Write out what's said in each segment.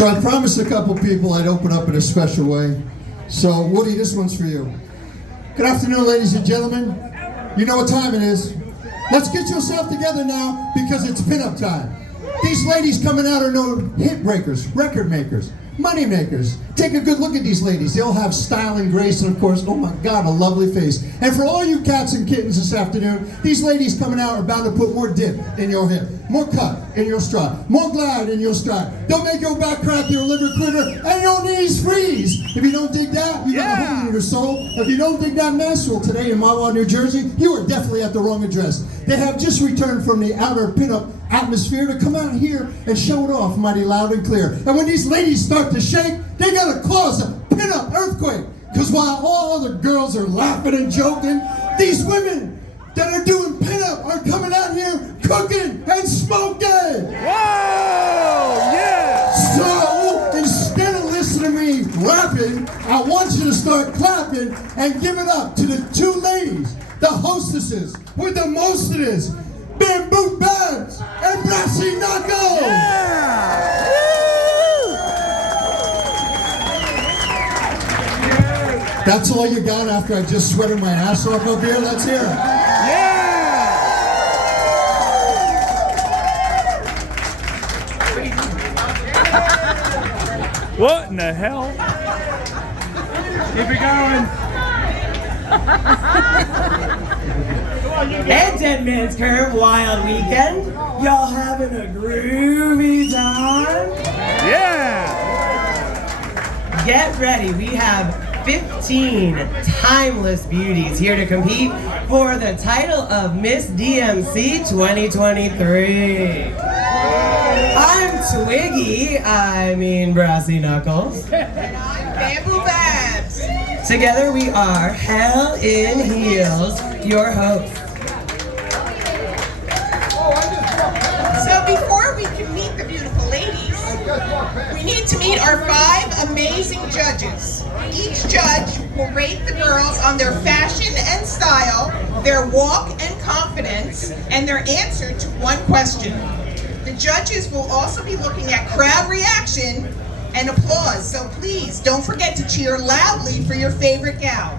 So I promised a couple people I'd open up in a special way. So Woody, this one's for you. Good afternoon, ladies and gentlemen. You know what time it is. Let's get yourself together now because it's pinup time. These ladies coming out are no hit breakers, record makers, money makers. Take a good look at these ladies. They all have style and grace and of course, oh my God, a lovely face. And for all you cats and kittens this afternoon, these ladies coming out are bound to put more dip in your hip, more cut in your stride, more glide in your stride. They'll make your back crack, your liver quiver, and your knees freeze. If you don't dig that, you got a hole in your soul. If you don't dig that mess, well today in Mahwah, New Jersey, you are definitely at the wrong address. They have just returned from the outer pinup atmosphere to come out here and show it off mighty loud and clear. And when these ladies start to shake, they gotta cause a pinup earthquake. Because while all other girls are laughing and joking, these women that are doing pinup are coming out here cooking and smoking. Whoa! Yeah! So instead of listening to me rapping, I want you to start clapping and give it up to the two ladies, the hostesses with the most of this. Bamboo Babs and Brassy Knuckles! Yeah! That's all you got after I just sweated my ass off up here? Let's hear it. Yeah! What in the hell? Keep it going. And Dead Man's Curve Wild Weekend. Y'all having a groovy time? Yeah! Get ready, we have 15 timeless beauties here to compete for the title of Miss DMC 2023. I'm Twiggy, Brassy Knuckles. And I'm Bamboo Babs. Together we are Hell in Heels, your hosts. So before we can meet the beautiful ladies, we need to meet our 5 amazing judges. Each judge will rate the girls on their fashion and style, their walk and confidence, and their answer to one question. The judges will also be looking at crowd reaction and applause, so please don't forget to cheer loudly for your favorite gal.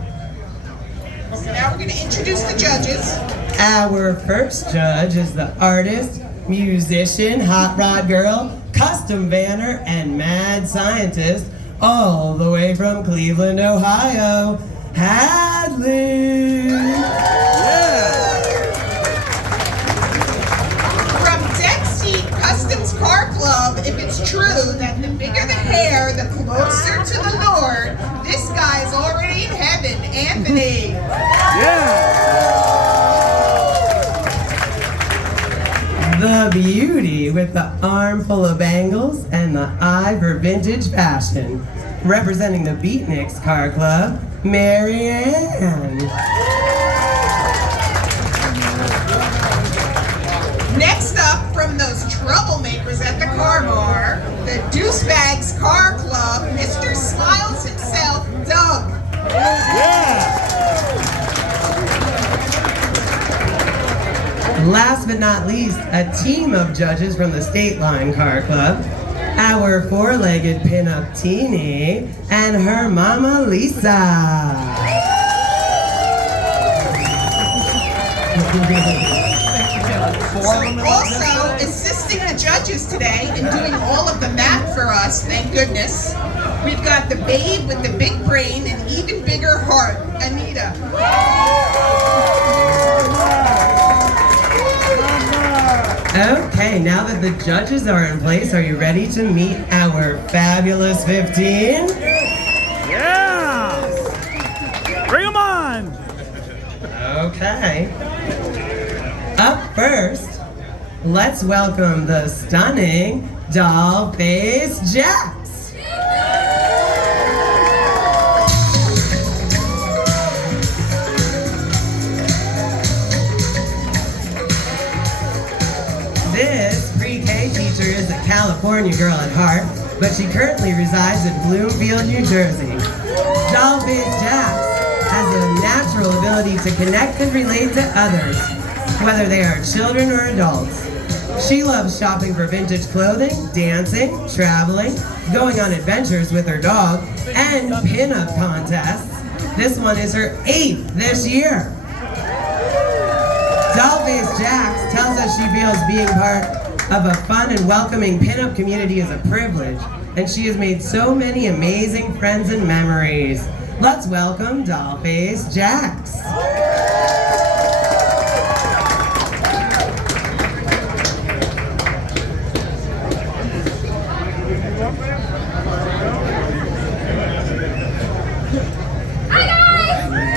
So now we're going to introduce the judges. Our first judge is the artist, musician, hot rod girl, custom vanner, and mad scientist, all the way from Cleveland, Ohio, Hadley. From Deck Seat Customs Car Club, if it's true that the bigger the hair, the closer to the Lord, this guy's already in heaven, Anthony. Yeah! The beauty with the arm full of bangles and the eye for vintage fashion. Representing the Beatniks Car Club, Marianne. Next up, from those troublemakers at the car bar, the Douchebags Car Club, Mr. Smiles himself, Doug. Yeah! Last but not least, a team of judges from the State Line Car Club, our four-legged pinup Teenie, and her mama Lisa. So also assisting the judges today and doing all of the math for us, thank goodness, we've got the babe with the big brain and even bigger heart, Anita. Okay, now that the judges are in place, are you ready to meet our fabulous 15? Yeah! Bring them on! Okay. Up first, let's welcome the stunning Dollface Jax. This pre-K teacher is a California girl at heart, but she currently resides in Bloomfield, New Jersey. Dollface Jax has a natural ability to connect and relate to others, whether they are children or adults. She loves shopping for vintage clothing, dancing, traveling, going on adventures with her dog, and pin-up contests. This one is her 8th this year. Dollface Jax tells us she feels being part of a fun and welcoming pin-up community is a privilege, and she has made so many amazing friends and memories. Let's welcome Dollface Jax.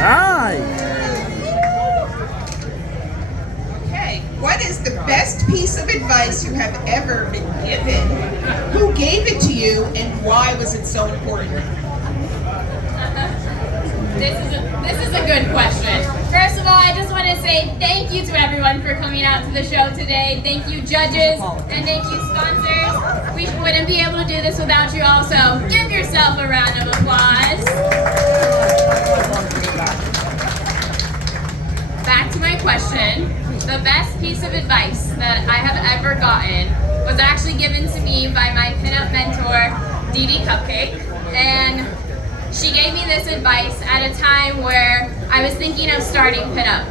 Hi. Okay, what is the best piece of advice you have ever been given? Who gave it to you, and why was it so important? This is a good question. First of all, I just want to say thank you to everyone for coming out to the show today. Thank you, judges, and thank you, sponsors. We wouldn't be able to do this without you all, so give yourself a round of applause. Back to my question. The best piece of advice that I have ever gotten was actually given to me by my pinup mentor, Dee Dee Cupcake, and she gave me this advice at a time where I was thinking of starting pinup.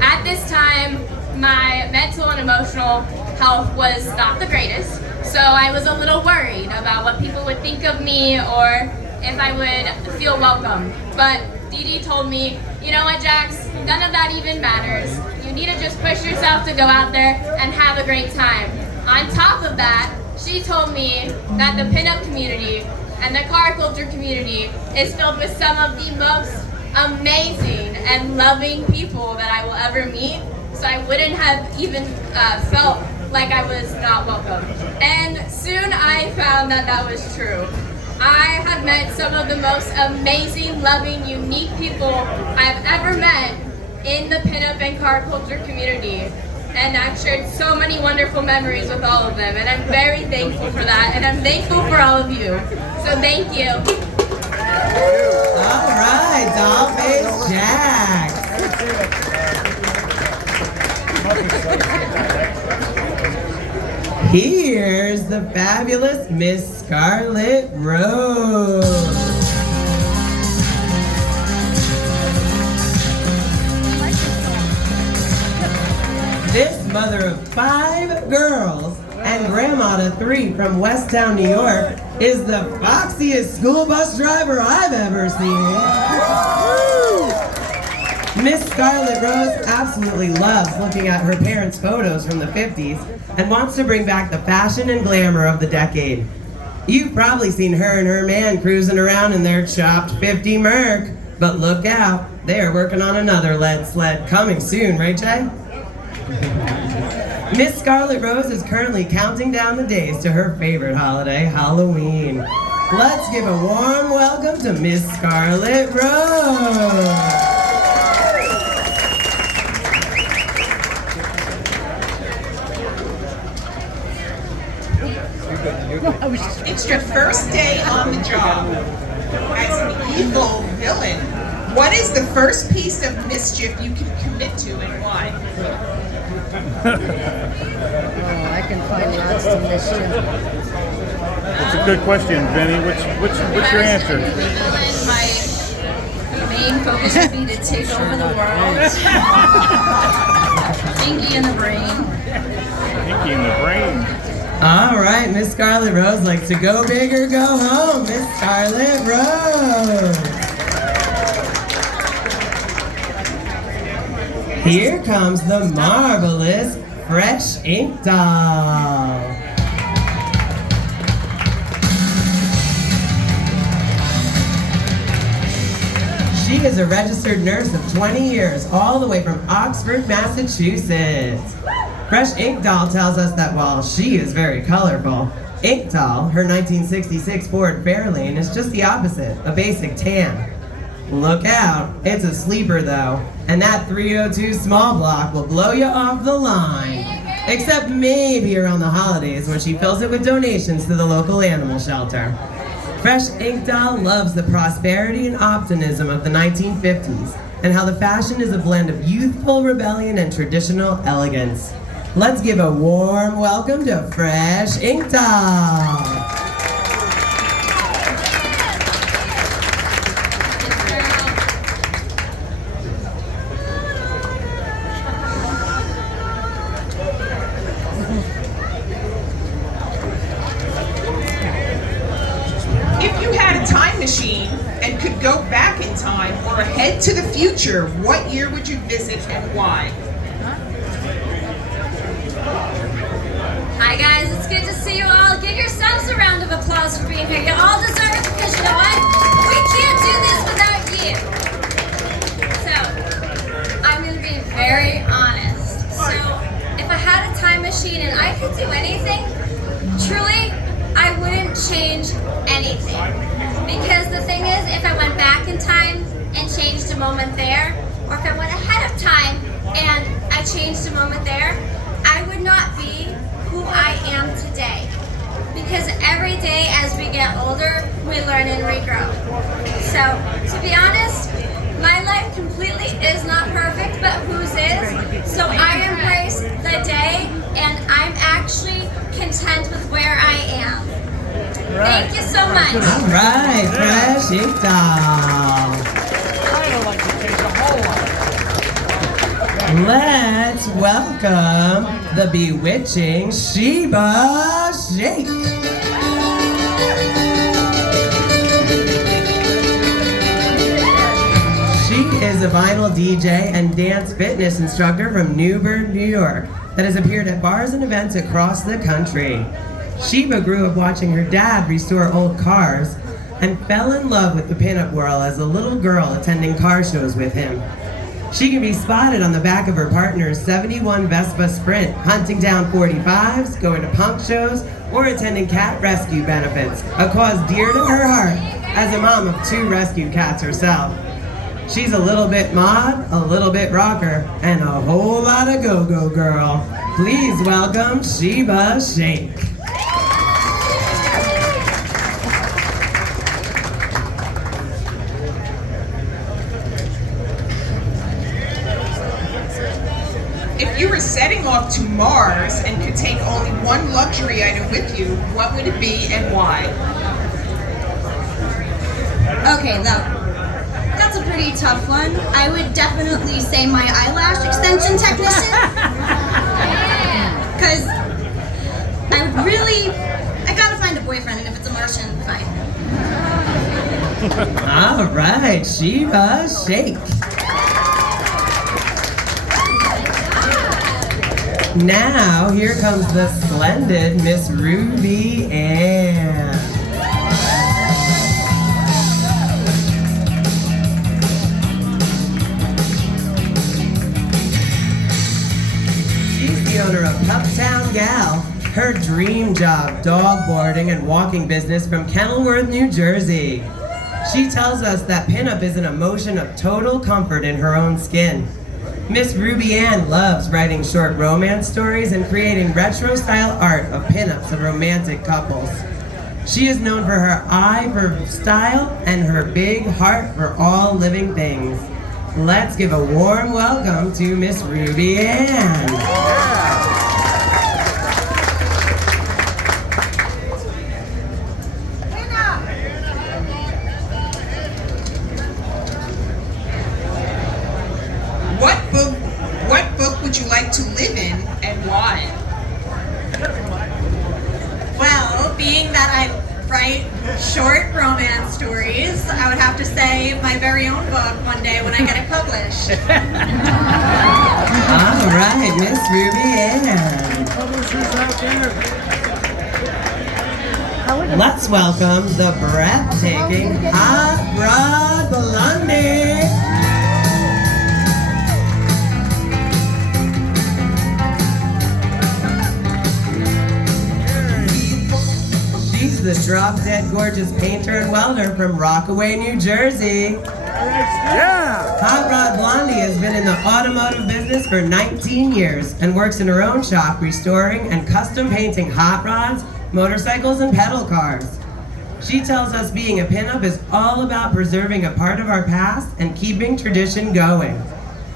At this time, my mental and emotional health was not the greatest, so I was a little worried about what people would think of me or if I would feel welcome. But Dee Dee told me, you know what, Jax, none of that even matters. You need to just push yourself to go out there and have a great time. On top of that, she told me that the pinup community and the car culture community is filled with some of the most amazing and loving people that I will ever meet, so I wouldn't have even felt like I was not welcome. And soon I found that that was true. I have met some of the most amazing, loving, unique people I've ever met in the pinup and car culture community. And I've shared so many wonderful memories with all of them, and I'm very thankful for that, and I'm thankful for all of you. So thank you. All right, Dollface Jax. Here's the fabulous Miss Scarlett Rose. This mother of 5 girls and grandma to 3 from Westtown, New York, is the foxiest school bus driver I've ever seen. Miss Scarlett Rose absolutely loves looking at her parents' photos from the 50s and wants to bring back the fashion and glamour of the decade. You've probably seen her and her man cruising around in their chopped 50 Merc, but look out, they are working on another lead sled coming soon, right, Jay? Miss Scarlett Rose is currently counting down the days to her favorite holiday, Halloween. Let's give a warm welcome to Miss Scarlett Rose. It's your first day on the job as an evil villain. What is the first piece of mischief you can commit to, and why? I can find lots of mischief. That's a good question, Benny. What's your answer? My main focus would be to take over the world. Inky in the brain. Inky in the brain. All right, Miss Scarlett Rose likes to go big or go home. Miss Scarlett Rose. Here comes the marvelous Fresh Ink Doll. She is a registered nurse of 20 years, all the way from Oxford, Massachusetts. Fresh Ink Doll tells us that while she is very colorful, Ink Doll, her 1966 Ford Fairlane, is just the opposite, a basic tan. Look out, it's a sleeper though, and that 302 small block will blow you off the line. Except maybe around the holidays when she fills it with donations to the local animal shelter. Fresh Ink Doll loves the prosperity and optimism of the 1950s and how the fashion is a blend of youthful rebellion and traditional elegance. Let's give a warm welcome to Fresh Ink Doll. If you had a time machine and could go back in time or ahead to the future, what year would you visit and why? Hi guys, it's good to see you all. Give yourselves a round of applause for being here. You all deserve it because you know what? We can't do this without you. So, I'm going to be very honest. So, if I had a time machine and I could do anything, truly, I wouldn't change anything. Because the thing is, if I went back in time and changed a moment there, or if I went ahead of time and I changed a moment there, I would not be who I am today. Because every day as we get older, we learn and regrow. So, to be honest, my life completely is not perfect, but whose is? So I embrace the day, and I'm actually content with where I am. Thank you so much. All right, Fresh Ink Doll. Let's welcome the bewitching Sheba Shake. She is a vinyl DJ and dance fitness instructor from Newburgh, New York, that has appeared at bars and events across the country. Sheba grew up watching her dad restore old cars and fell in love with the pinup world as a little girl attending car shows with him. She can be spotted on the back of her partner's 71 Vespa Sprint, hunting down 45s, going to punk shows, or attending cat rescue benefits, a cause dear to her heart as a mom of 2 rescue cats herself. She's a little bit mod, a little bit rocker, and a whole lot of go-go girl. Please welcome Sheba Shake. If you were setting off to Mars and could take only one luxury item with you, what would it be and why? Okay, that's a pretty tough one. I would definitely say my eyelash extension technician. Because I gotta find a boyfriend, and if it's a Martian, fine. All right, Sheba Shake. Now, here comes the splendid Miss Ruby Ann. She's the owner of Puptown Gal, her dream job, dog boarding and walking business from Kenilworth, New Jersey. She tells us that pinup is an emotion of total comfort in her own skin. Miss Ruby Ann loves writing short romance stories and creating retro-style art of pinups of romantic couples. She is known for her eye for style and her big heart for all living things. Let's give a warm welcome to Miss Ruby Ann. What book would you like to live in and why? Well, being that I write short romance stories, I would have to say my very own book one day when I get it published. All right, Miss Ruby Ann. Let's welcome the breathtaking Hot Rod Blondie. She's the drop-dead gorgeous painter and welder from Rockaway, New Jersey. Yeah! Hot Rod Blondie has been in the automotive business for 19 years and works in her own shop restoring and custom painting hot rods, motorcycles, and pedal cars. She tells us being a pinup is all about preserving a part of our past and keeping tradition going.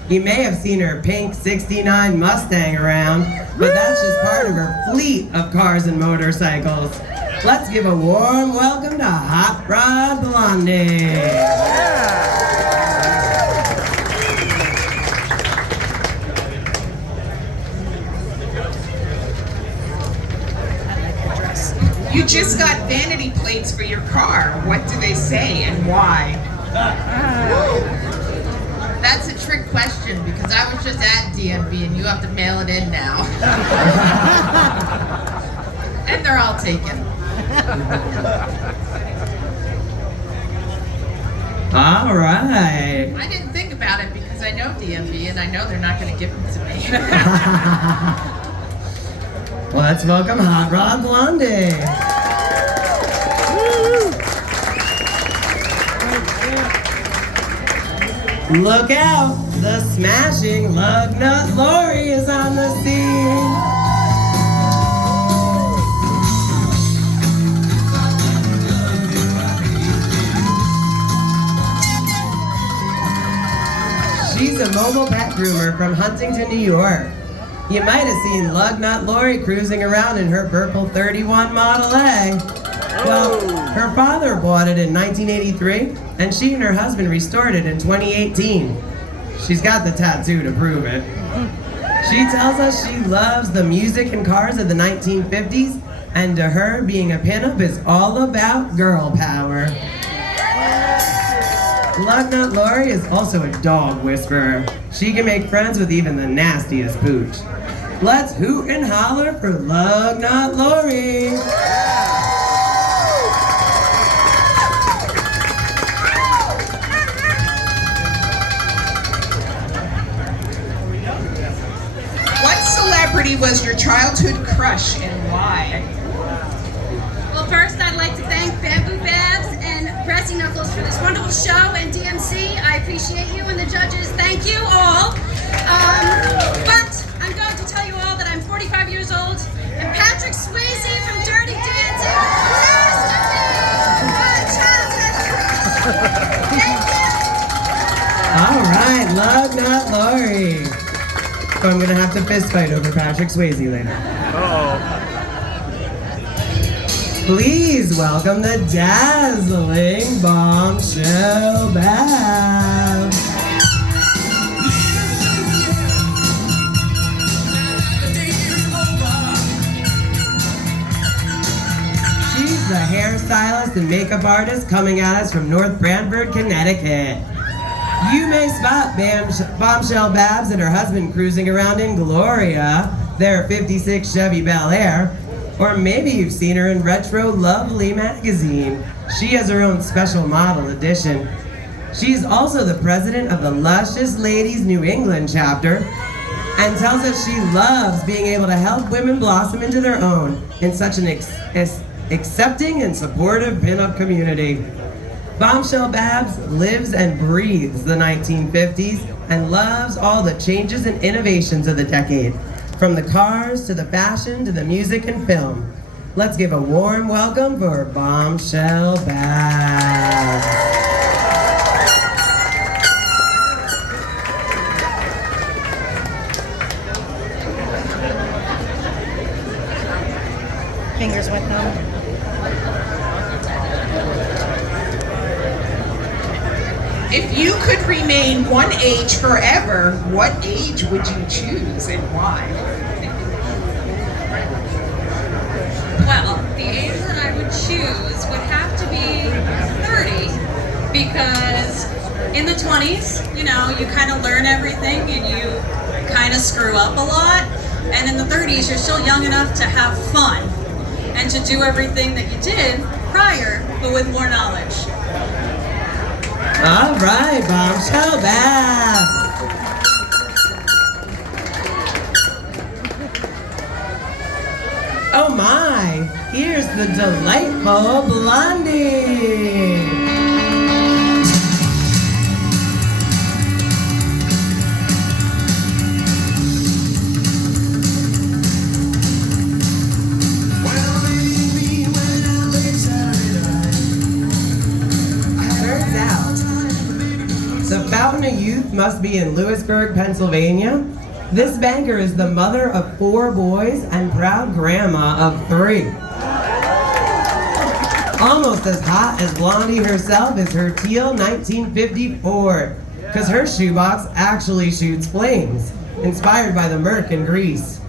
You may have seen her pink 69 Mustang around, but that's just part of her fleet of cars and motorcycles. Let's give a warm welcome to Hot Rod Blondie. You just got vanity plates for your car. What do they say and why? That's a trick question because I was just at DMV and you have to mail it in now. And they're all taken. All right. I didn't think about it because I know DMV and I know they're not going to give them to me. Let's welcome Hot Rod Blondie. Look out! The smashing Lug Nut Lori is on the scene. She's a mobile pet groomer from Huntington, New York. You might have seen Lug Nut Lori cruising around in her purple 31 Model A. Well, her father bought it in 1983, and she and her husband restored it in 2018. She's got the tattoo to prove it. She tells us she loves the music and cars of the 1950s, and to her, being a pinup is all about girl power. Lug Nut Lori is also a dog whisperer. She can make friends with even the nastiest pooch. Let's hoot and holler for Lug Nut Lori. What celebrity was your childhood crush and why? Well, first I'd like to thank Bamboo Babs and Brassy Knuckles for this wonderful show, and DMC, I appreciate you, and the judges, thank you all. But I'm going to tell you all that I'm 45 years old, and Patrick Swayze from Dirty Dancing used to be my childhood crush. Thank you. All right, Lug Nut Lori. So I'm gonna have to fist fight over Patrick Swayze later. Please welcome the dazzling Bombshell Babs. She's the hairstylist and makeup artist coming at us from North Branford, Connecticut. You may spot Bombshell Babs and her husband cruising around in Gloria, their 56 Chevy Bel Air. Or maybe you've seen her in Retro Lovely magazine. She has her own special model edition. She's also the president of the Luscious Ladies New England chapter and tells us she loves being able to help women blossom into their own in such an accepting and supportive pinup community. Bombshell Babs lives and breathes the 1950s and loves all the changes and innovations of the decade, from the cars to the fashion to the music and film. Let's give a warm welcome for Bombshell Babs. Fingers went numb. If you could remain one age forever, what age would you choose and why? Well, the age that I would choose would have to be 30, because in the 20s, you know, you kind of learn everything and you kind of screw up a lot. And in the 30s, you're still young enough to have fun and to do everything that you did prior, but with more knowledge. All right, Bombshell Babs. Oh my, here's the delightful Blondie. must be in Lewisburg, Pennsylvania. This banker is the mother of 4 boys and proud grandma of 3. Almost as hot as Blondie herself is her teal 1950 Ford, because her shoebox actually shoots flames, inspired by the Merc in Greece.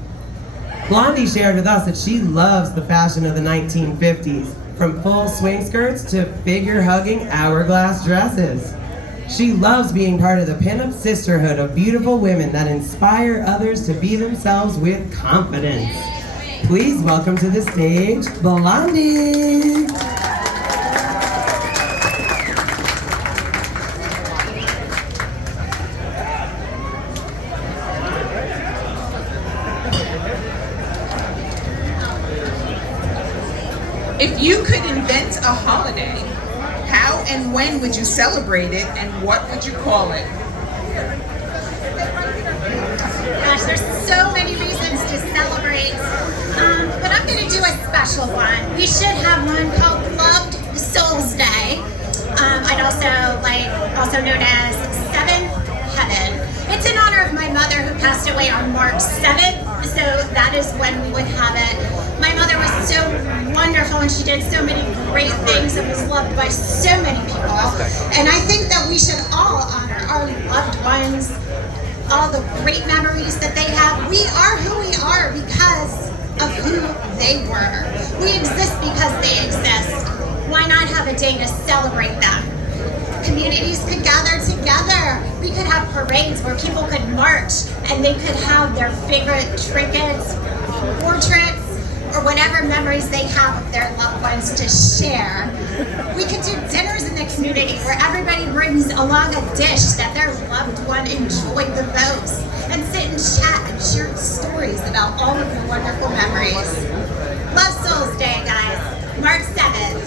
Blondie shared with us that she loves the fashion of the 1950s, from full swing skirts to figure-hugging hourglass dresses. She loves being part of the pinup sisterhood of beautiful women that inspire others to be themselves with confidence. Please welcome to the stage, Blondie! If you could invent a holiday, how and when would you celebrate it, and what would you call it? Gosh, there's so many reasons to celebrate, but I'm going to do a special one. We should have one called Loved Souls Day. I'd also known as Seventh Heaven. It's in honor of my mother who passed away on March 7th, so that is when we would have it. My mother was so wonderful and she did so many great things and was loved by so many people. And I think that we should all honor our loved ones, all the great memories that they have. We are who we are because of who they were. We exist because they exist. Why not have a day to celebrate them? Communities could gather together. We could have parades where people could march and they could have their favorite trinkets, portraits, or whatever memories they have of their loved ones to share. We could do dinners in the community where everybody brings along a dish that their loved one enjoyed the most, and sit and chat and share stories about all of the wonderful memories. Love Souls Day, guys. March 7th.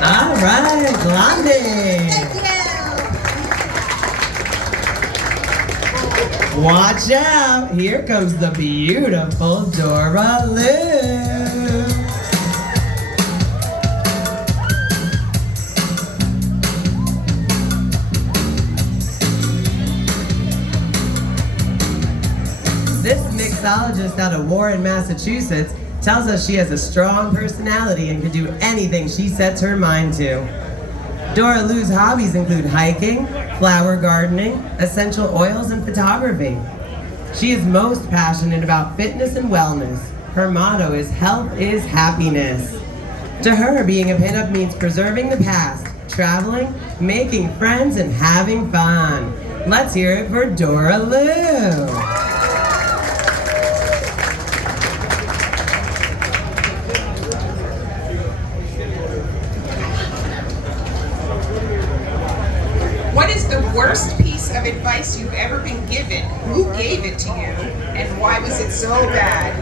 All right, Blondie. Thank you. Watch out, here comes the beautiful Dora Lou. This mixologist out of Warren, Massachusetts tells us she has a strong personality and can do anything she sets her mind to. Dora Lou's hobbies include hiking, flower gardening, essential oils, and photography. She is most passionate about fitness and wellness. Her motto is health is happiness. To her, being a pinup means preserving the past, traveling, making friends, and having fun. Let's hear it for Dora Lou. What is the worst piece of advice you've ever been given? Who gave it to you, and why was it so bad?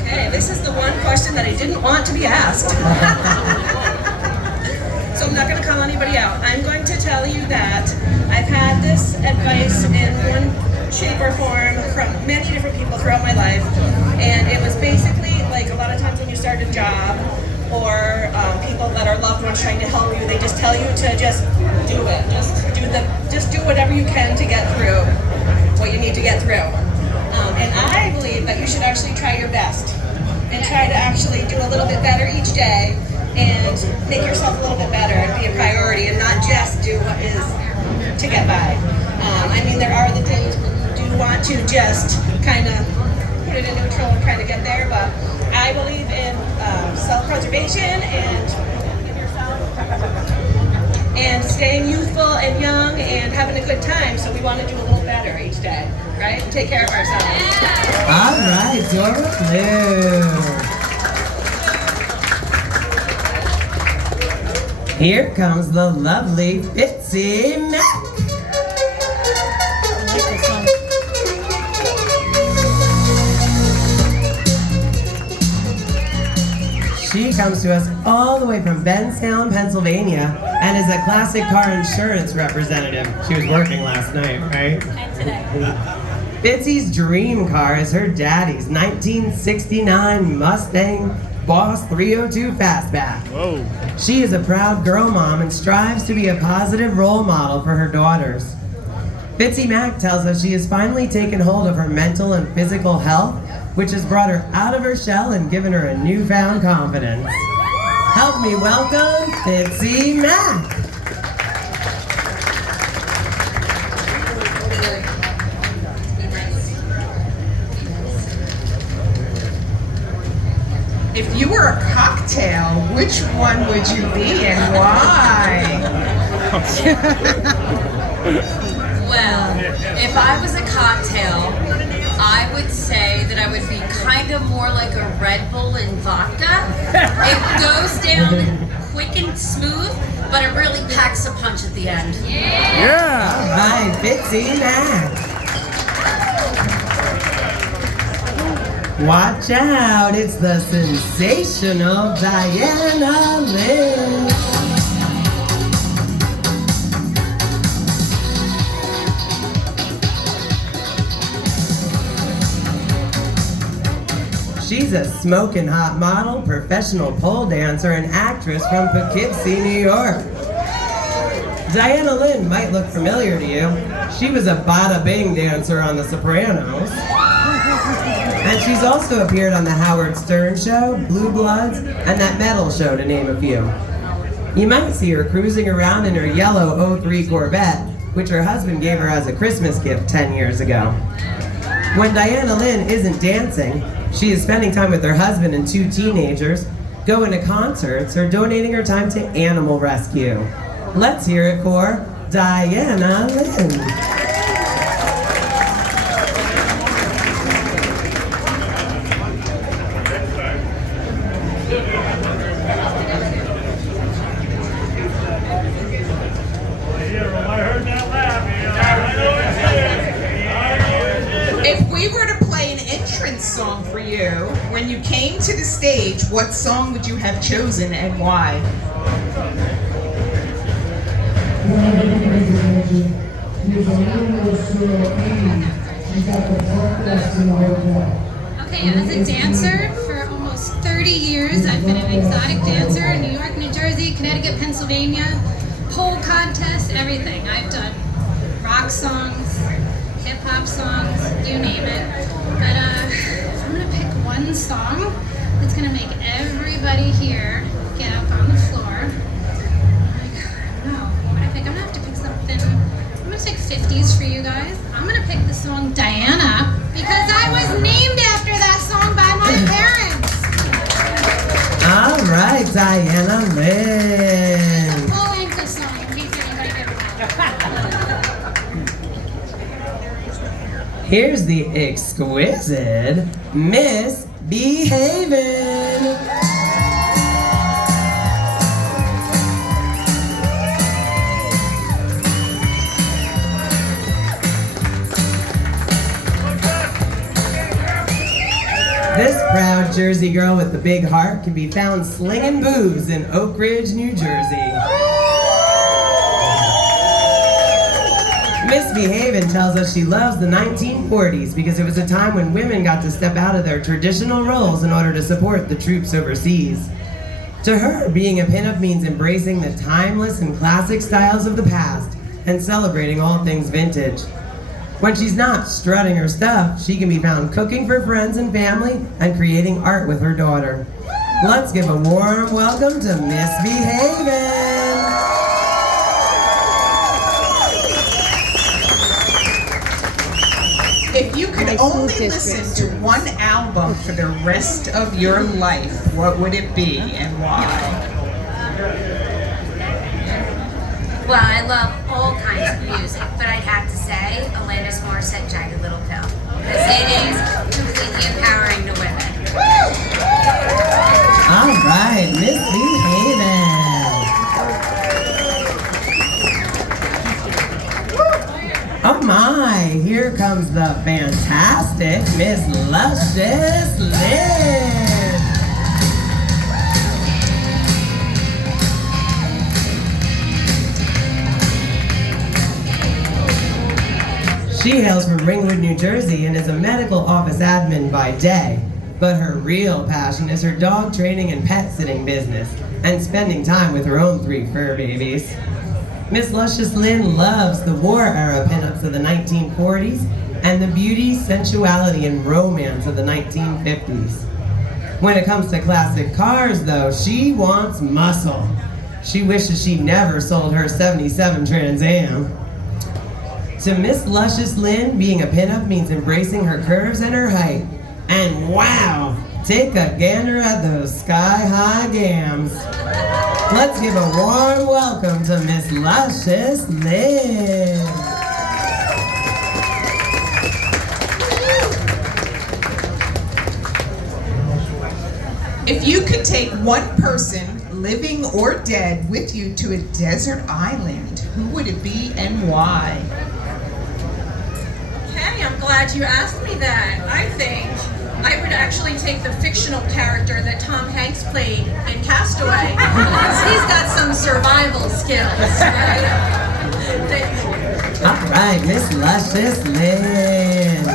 Okay, this is the one question that I didn't want to be asked. So I'm not going to call anybody out. I'm going to tell you that I've had this advice in one shape or form from many different people throughout my life, and it was basically like a lot of times when you start a job, or people that are loved ones trying to help you, they just tell you to just do it. Just do whatever you can to get through what you need to get through. And I believe that you should actually try your best and try to actually do a little bit better each day and make yourself a little bit better and be a priority and not just do what is to get by. I mean, there are the days when you do want to just kind of put it in neutral and kind of get there, but I believe in self-preservation and staying youthful and young and having a good time, so we want to do a little better each day, right? And take care of ourselves. All right, Dora Lou. Here comes the lovely Fitzy Mac. She comes to us all the way from Bensalem, Pennsylvania, and is a classic car insurance representative. She was working last night, right? And today. Fitzy's dream car is her daddy's 1969 Mustang Boss 302 Fastback. Whoa. She is a proud girl mom and strives to be a positive role model for her daughters. Fitzy Mac tells us she has finally taken hold of her mental and physical health, which has brought her out of her shell and given her a newfound confidence. Help me welcome Fitzy Mac. If you were a cocktail, which one would you be and why? Well, if I was a cocktail, I would say that I would be kind of more like a Red Bull and vodka. It goes down quick and smooth, but it really packs a punch at the end. Yeah. All right, Fitzy Mac. Watch out, it's the sensational Diana Lynn. She's a smoking hot model, professional pole dancer, and actress from Poughkeepsie, New York. Diana Lynn might look familiar to you. She was a bada bing dancer on The Sopranos. And she's also appeared on The Howard Stern Show, Blue Bloods, and That Metal Show, to name a few. You might see her cruising around in her yellow 03 Corvette, which her husband gave her as a Christmas gift 10 years ago. When Diana Lynn isn't dancing, she is spending time with her husband and 2 teenagers, going to concerts, or donating her time to animal rescue. Let's hear it for Diana Lynn. If we were to play an entrance song for you, when you came to the stage, what song would you have chosen and why? Okay, as a dancer for almost 30 years, I've been an exotic dancer in New York, New Jersey, Connecticut, Pennsylvania, pole contests, everything. I've done rock songs, hip-hop songs, you name it. But if I'm gonna pick one song that's gonna make everybody here get up on the floor, I don't know, what would I pick? I'm gonna have to pick something, I'm gonna take 50s for you guys. I'm gonna pick the song Diana, because I was named after that song by my parents. All right, Diana Lynn. Full ankle song, in case anybody didn't know. Here's the exquisite Miss Behavin'. This proud Jersey girl with the big heart can be found slinging booze in Oak Ridge, New Jersey. Miss Behavin' tells us she loves the 1940s because it was a time when women got to step out of their traditional roles in order to support the troops overseas. To her, being a pinup means embracing the timeless and classic styles of the past and celebrating all things vintage. When she's not strutting her stuff, she can be found cooking for friends and family and creating art with her daughter. Let's give a warm welcome to Miss Behavin'. If you could only listen to one album for the rest of your life, what would it be and why? Well, I love all kinds of music, but I'd have to say Alanis Morissette, Jagged Little Pill, because it is completely empowering to women. All right, Miss Behavin'. Oh my, here comes the fantastic Miss Luscious Lynn. She hails from Ringwood, New Jersey and is a medical office admin by day. But her real passion is her dog training and pet sitting business, and spending time with her own 3 fur babies. Miss Luscious Lynn loves the war-era pinups of the 1940s and the beauty, sensuality, and romance of the 1950s. When it comes to classic cars, though, she wants muscle. She wishes she never sold her 77 Trans Am. To Miss Luscious Lynn, being a pinup means embracing her curves and her height. And wow, take a gander at those sky-high gams. Let's give a warm welcome to Miss Luscious Lynn. If you could take one person, living or dead, with you to a desert island, who would it be and why? Hey, I'm glad you asked me that. I think I would actually take the fictional character that Tom Hanks played in Castaway. He's got some survival skills, right? All right, Miss Luscious Lynn.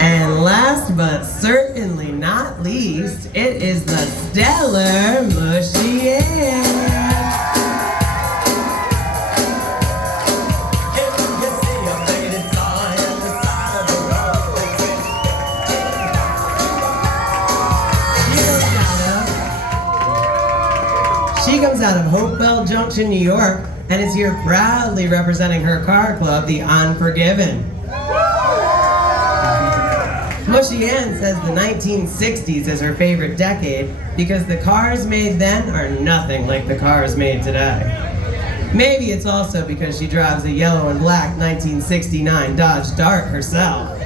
And last but certainly not least, it is the stellar Mushy Ann. She comes out of Hopewell Junction, New York, and is here proudly representing her car club, the Unforgiven. Mushy Ann says the 1960s is her favorite decade because the cars made then are nothing like the cars made today. Maybe it's also because she drives a yellow and black 1969 Dodge Dart herself.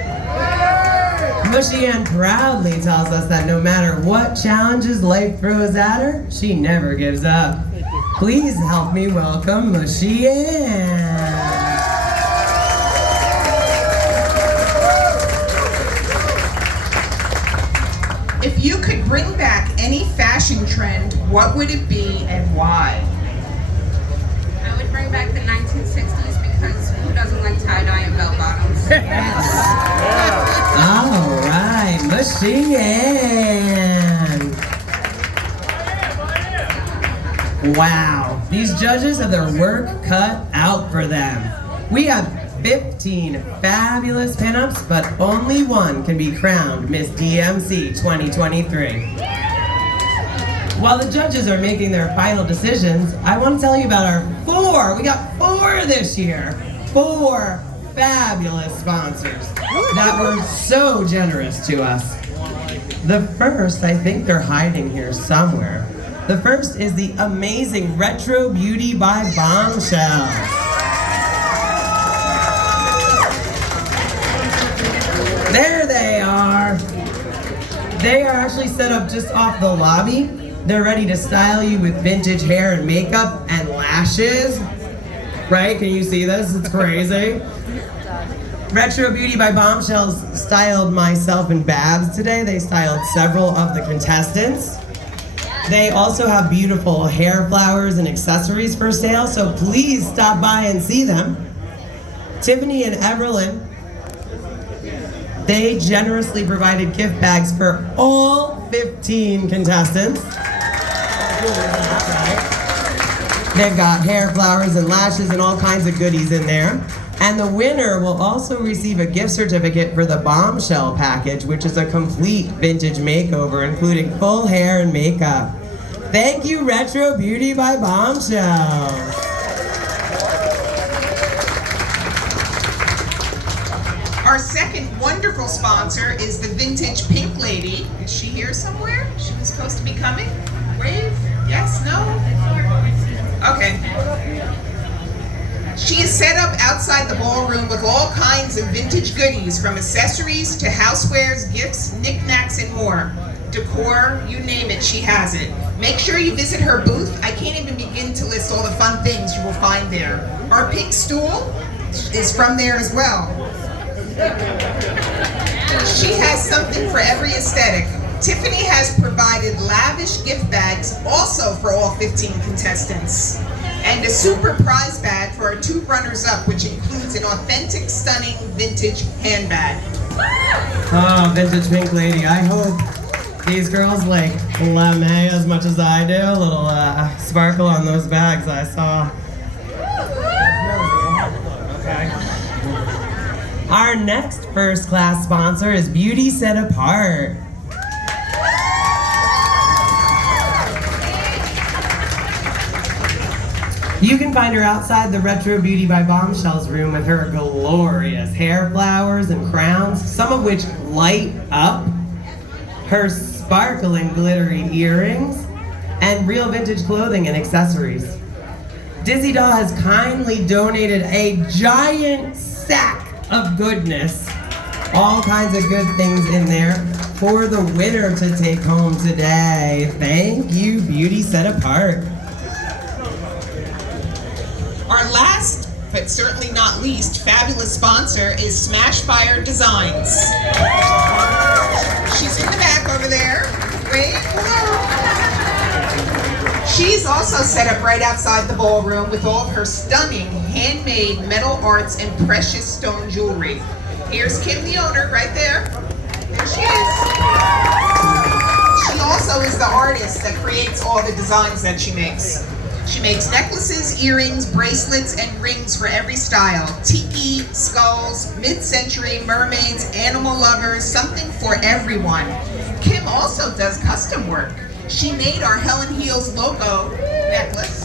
Mushy Ann proudly tells us that no matter what challenges life throws at her, she never gives up. Please help me welcome Mushy Ann. If you could bring back any fashion trend, what would it be and why? I would bring back the 1960s because who doesn't like tie-dye and bell-bottoms? All right, Mushy Ann. Wow, these judges have their work cut out for them. We have 15 fabulous pinups, but only one can be crowned Miss DMC 2023. While the judges are making their final decisions, I want to tell you about our 4. We got 4 this year. 4 fabulous sponsors that were so generous to us. The first, I think they're hiding here somewhere. The first is the amazing Retro Beauty by Bombshells. There they are. They are actually set up just off the lobby. They're ready to style you with vintage hair and makeup and lashes. Right? Can you see this? It's crazy. Retro Beauty by Bombshells styled myself and Babs today. They styled several of the contestants. They also have beautiful hair flowers and accessories for sale, so please stop by and see them. Tiffany and Everlyn, they generously provided gift bags for all 15 contestants. They've got hair flowers and lashes and all kinds of goodies in there. And the winner will also receive a gift certificate for the Bombshell package, which is a complete vintage makeover, including full hair and makeup. Thank you, Retro Beauty by Bombshell. Our second wonderful sponsor is the Vintage Pink Lady. Is she here somewhere? She was supposed to be coming? Wave? Yes? No? Okay. She is set up outside the ballroom with all kinds of vintage goodies, from accessories to housewares, gifts, knickknacks, and more. Decor, you name it, she has it. Make sure you visit her booth. I can't even begin to list all the fun things you will find there. Our pink stool is from there as well. She has something for every aesthetic. Tiffany has provided lavish gift bags also for all 15 contestants. and a super prize bag for our 2 runners-up, which includes an authentic, stunning vintage handbag. Oh, vintage pink lady. I hope these girls like lame as much as I do. A little sparkle on those bags I saw. Okay. Our next first class sponsor is Beauty Set Apart. You can find her outside the Retro Beauty by Bombshells room with her glorious hair flowers and crowns, some of which light up, her sparkling glittery earrings, and real vintage clothing and accessories. Dizzy Doll has kindly donated a giant sack of goodness, all kinds of good things in there, for the winner to take home today. Thank you, Beauty Set Apart. Our last, but certainly not least, fabulous sponsor is Smashfire Designs. She's in the back over there. Wait, hello. She's also set up right outside the ballroom with all of her stunning handmade metal arts and precious stone jewelry. Here's Kim, the owner, right there. There she is. She also is the artist that creates all the designs that she makes. She makes necklaces, earrings, bracelets, and rings for every style. Tiki, skulls, mid-century, mermaids, animal lovers, something for everyone. Kim also does custom work. She made our Helen Heels logo necklace.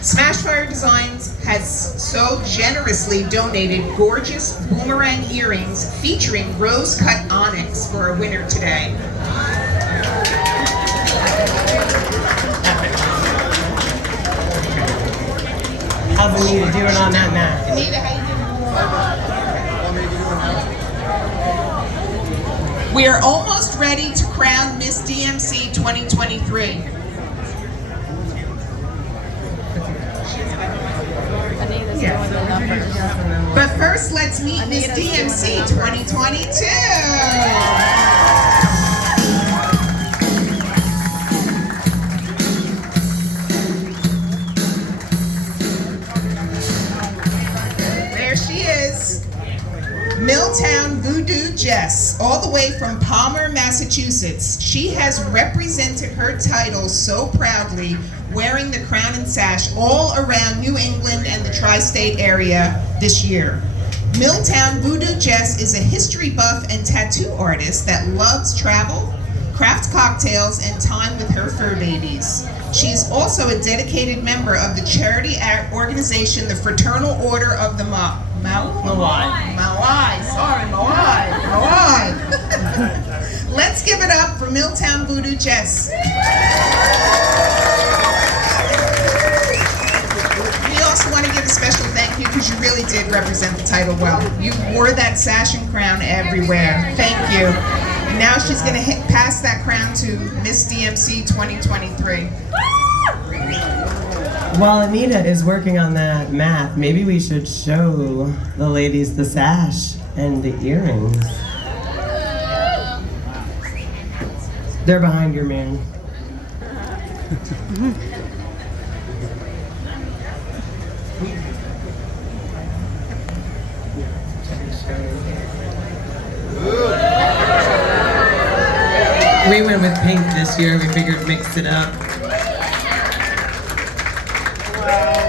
Smashfire Designs has so generously donated gorgeous boomerang earrings featuring rose-cut onyx for a winner today. How's Anita doing on that mat? Anita, how you doing? We are almost ready to crown Miss DMC 2023. But first, let's meet Miss DMC 2022. Milltown Voodoo Jess, all the way from Palmer, Massachusetts. She has represented her title so proudly, wearing the crown and sash all around New England and the tri-state area this year. Milltown Voodoo Jess is a history buff and tattoo artist that loves travel, crafts cocktails, and time with her fur babies. She is also a dedicated member of the charity organization, the Fraternal Order of the Mahwah. Let's give it up for Milltown Voodoo Jess. We also want to give a special thank you because you really did represent the title well. You wore that sash and crown everywhere. Thank you. And now she's going to pass that crown to Miss DMC 2023. While Anita is working on that mat, maybe we should show the ladies the sash and the earrings. They're behind your man. We went with pink this year. We figured mix it up. Wow.